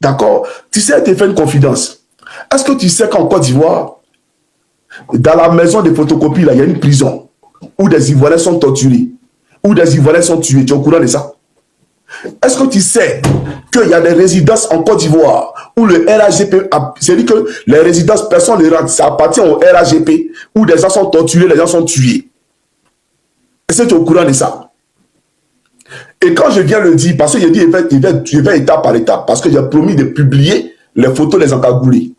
D'accord? Tu sais, je te fais une confidence. Est-ce que tu sais qu'en Côte d'Ivoire, dans la maison de photocopie, là, il y a une prison où des Ivoiriens sont torturés, où des Ivoiriens sont tués. Tu es au courant de ça? Est-ce que tu sais qu'il y a des résidences en Côte d'Ivoire où le RAGP, c'est-à-dire que les résidences, personne ne rentre, ça appartient au RAGP, où des gens sont torturés, les gens sont tués. Est-ce que tu es au courant de ça? Et quand je viens le dire, parce que je dis, je vais étape par étape, parce que j'ai promis de publier les photos des encagoulés.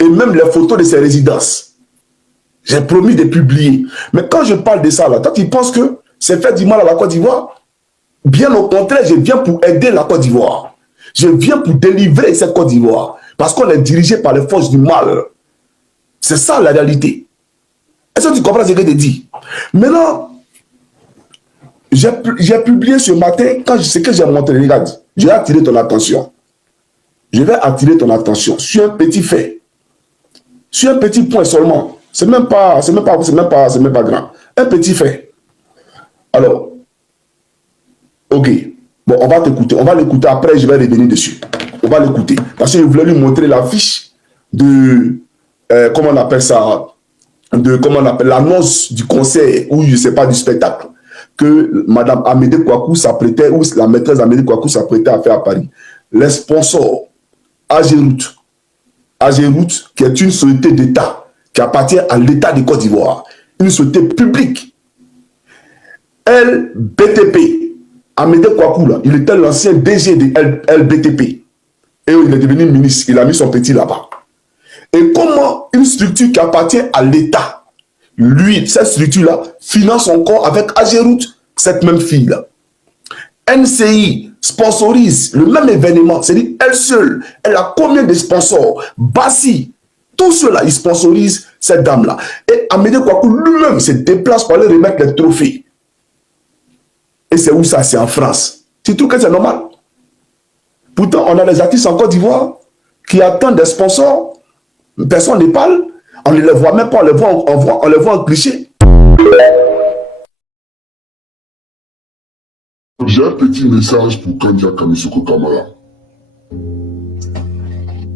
Et même les photos de ces résidences. J'ai promis de publier. Mais quand je parle de ça, là, toi, tu penses que c'est fait du mal à la Côte d'Ivoire? Bien au contraire, je viens pour aider la Côte d'Ivoire. Je viens pour délivrer cette Côte d'Ivoire. Parce qu'on est dirigé par les forces du mal. C'est ça la réalité. Est-ce que tu comprends ce que je te dis? Maintenant, j'ai publié ce matin, ce que j'ai montré, regarde, je vais attirer ton attention. Je vais attirer ton attention sur un petit fait. Sur un petit point seulement. C'est même pas grand. Un petit fait. Alors, ok. Bon, on va t'écouter. On va l'écouter après, je vais revenir dessus. On va l'écouter. Parce que je voulais lui montrer la fiche de, comment on appelle ça, comment on appelle, l'annonce du concert, ou je ne sais pas, du spectacle, que Madame Amédée Kouakou s'apprêtait, ou la maîtresse Amédée Kouakou s'apprêtait à faire à Paris. Les sponsors, Ageroute, qui est une société d'État, qui appartient à l'État de Côte d'Ivoire, une société publique. LBTP, Amédée Kouakou, là, il était l'ancien DG de LBTP. Et il est devenu ministre, il a mis son petit là-bas. Et comment une structure qui appartient à l'État, lui, cette structure-là, finance encore avec Ageroute, cette même fille-là. NCI sponsorise le même événement, c'est-à-dire elle seule, elle a combien de sponsors? Bassi, tout cela, ils sponsorisent cette dame-là. Et Amédée Kouakou lui-même se déplace pour aller remettre les trophées. Et c'est où ça? C'est en France. Tu trouves que c'est normal? Pourtant, on a des artistes en Côte d'Ivoire qui attendent des sponsors. Personne ne parle. On ne les voit même pas, on les voit en cliché. J'ai un petit message pour Kandia Kamisuko Kamara.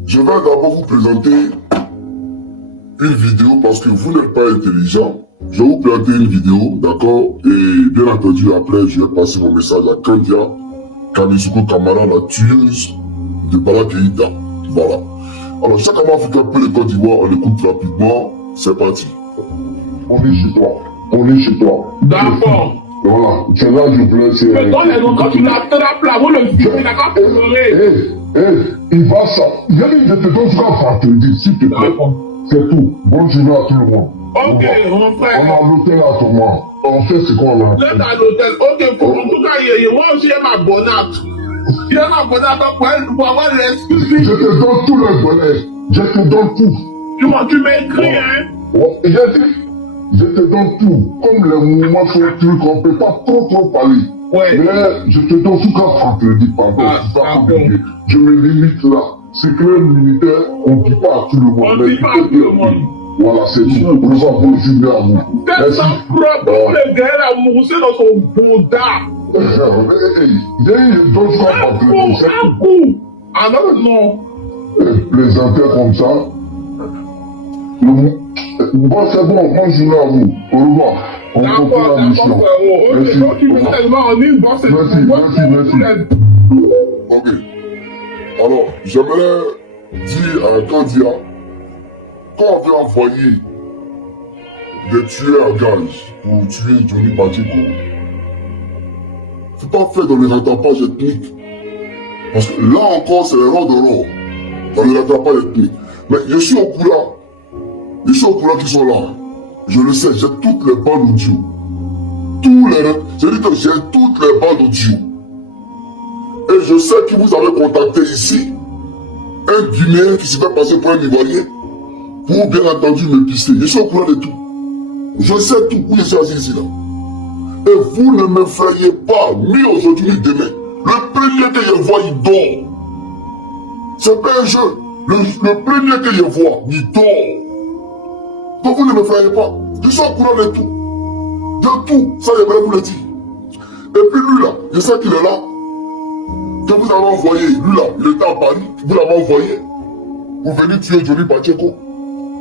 Je vais d'abord vous présenter une vidéo parce que vous n'êtes pas intelligent. Je vais vous présenter une vidéo, d'accord? Et bien entendu, après, je vais passer mon message à Kandia Kamisuko Kamara, la tueuse de Bala Keïta. Voilà. Alors, chaque homme africain peut le Côte d'Ivoire, on l'écoute rapidement. C'est parti. On est chez toi. On est chez toi. D'accord. Voilà, c'est là que je blesse. Mais dans les noms, quand tu l'attrapes là, vous le vieux, il n'a qu'à pleurer. Il va ça. Je te donne ce qu'on va te dire, s'il te plaît. C'est tout. Bonne journée à tout le monde. Ok, mon frère. On a l'hôtel à ton moment. On fait ce qu'on a. Vous êtes à l'hôtel. Ok, pour en tout cas, moi aussi, j'ai ma bonate. J'ai ma bonate pour avoir l'excuse. Je te donne tout le bonheur. Je te donne tout. Tu m'écris, hein? J'ai dit. Je te donne tout. Comme les mouvements sont trucs, on ne peut pas trop parler. Ouais. Mais je te donne tout quand on te dit, pardon. Je me limite là. C'est que les militaires, on ne dit pas à tout le monde. On ne dit pas à tout le monde. Voilà, c'est tout. On va bonne journée à vous. Faites ça propre. Les gars à mousser dans son bonda. Un coup. Ah non. Plaisanter comme ça. Bon, c'est bon, bonne journée à vous. Au revoir. On comprend la mission. Merci. Merci. Ok. Alors, j'aimerais dire à Kandia, quand on veut envoyer des tueurs à gages pour tuer Johnny Badjiko, faut pas faire dans le rattrapage ethnique. Parce que là encore, c'est l'erreur de l'or. Dans le rattrapage ethnique. Mais je suis au courant. Les gens au courant qui sont là, je le sais, j'ai toutes les balles audio. C'est-à-dire que j'ai toutes les balles audio. Et je sais que vous avez contacté ici un Guinéen qui se fait passer pour un Ivoirien pour bien entendu me pister. Je suis au courant de tout. Je sais tout où je suis assis ici là. Et vous ne me frayez pas, ni aujourd'hui ni demain. Le premier que je vois, il dort. C'est pas un jeu. Le premier que je vois, il dort. Donc vous ne me frayez pas. Je suis au courant de tout. De tout. Ça, j'aimerais vous le dire. Et puis lui là, je sais qu'il est là. que vous avez envoyé, lui là, il était à Paris, vous l'avez envoyé, vous venez tuer Johnny Pacheco.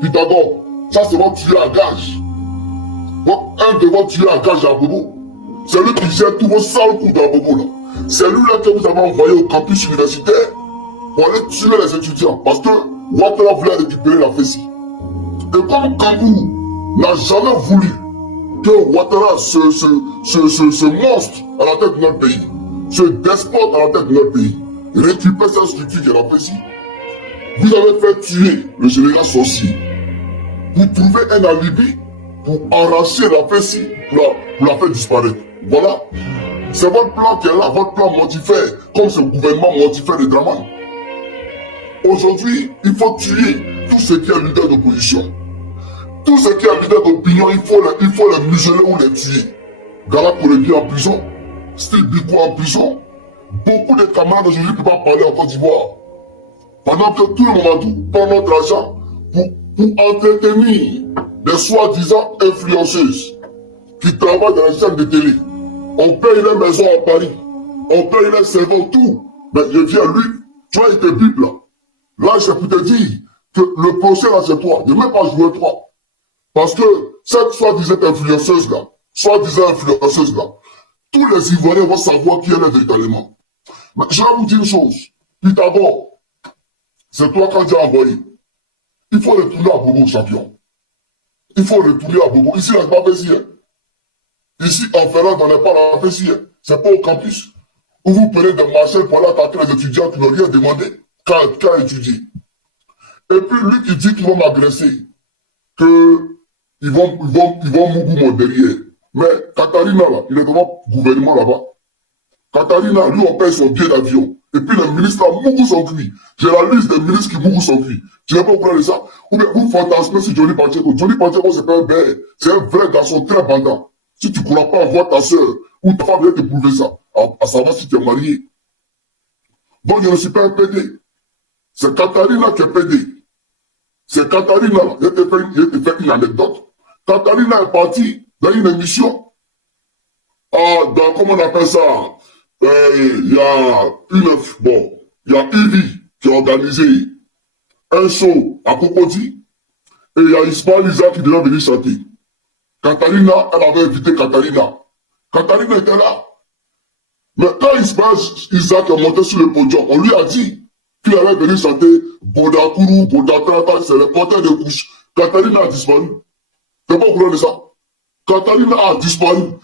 Pythagore, ça c'est votre tueur à gage. Un de vos tueurs à gage à Bobo. C'est lui qui gère tous vos sales coups dans Bobo là. C'est lui là que vous avez envoyé au campus universitaire pour aller tuer les étudiants. Parce que Ouattara voulait récupérer la Fessi. Et comme Kangou n'a jamais voulu que Ouattara, ce monstre à la tête de notre pays, ce despote à la tête de notre pays, récupère cette structure qui est la Fessi, vous avez fait tuer le général Sorcier. Vous trouvez un alibi pour arracher la Fessi, pour la faire disparaître. Voilà. C'est votre plan qui est là, votre plan mortifère, comme ce gouvernement mortifère de Draman. Aujourd'hui, il faut tuer tout ce qui est leader d'opposition. Tout ce qui est leader d'opinion, il faut les museler ou les tuer. Gala Kolebi en prison, Steve Biko en prison. Beaucoup de camarades aujourd'hui ne peuvent pas parler en Côte d'Ivoire. Pendant que tout le monde prend notre argent pour entretenir des soi-disant influenceuses qui travaillent dans les chaînes de télé. On paye les maisons à Paris. On paye les servants, tout. Mais je viens, lui, tu vois, il te bip là. Là, c'est pour te dire que le procès là, c'est toi. Ne même pas jouer toi. Parce que cette soi-disant influenceuse là, tous les Ivoiriens vont savoir qui elle est véritablement. Mais je vais vous dire une chose. Pythagore, c'est toi qui as envoyé. Il faut retourner à Bobo, champion. Il faut retourner à Bobo. Ici, là, c'est pas Fessi. Ici, en Ferrand, on n'est pas à la Fessi. C'est pas au campus. Où vous prenez des marchés pour aller attaquer les étudiants qui n'ont rien demandé qu'à étudier. Et puis, lui qui dit qu'ils vont m'agresser, qu'ils vont Mougou derrière. Mais Katarina, là, il est devant le gouvernement là-bas. Katarina, lui, on paye son billet d'avion. Et puis les ministres, là, Mougou son cuit. J'ai la liste des ministres qui Mougou son cuit. Tu n'es pas au courant de ça? Ou bien vous fantasmez sur Johnny Pacheco. Johnny Pacheco, c'est pas un bête. C'est un vrai garçon très bandant. Si tu ne pourras pas voir ta soeur ou ta femme vient te prouver ça, à savoir si tu es marié. Donc je ne suis pas un PD. C'est Katarina qui est PD. C'est Katarina, là. Je te fais une anecdote. Katarina est partie dans une émission. Dans, comment on appelle ça? Il y a Ivy qui a organisé un show à Cocody. Et il y a Ismaël Isaac qui devait venir chanter. Katarina, elle avait invité Katarina. Katarina était là. Mais quand Ismaël Isaac est monté sur le podium, on lui a dit qu'il allait venir chanter Bodakuru, Bodakata, c'est le porteur de couche. Katarina a disparu. T'es pas au courant de ça? Katarina a disparu.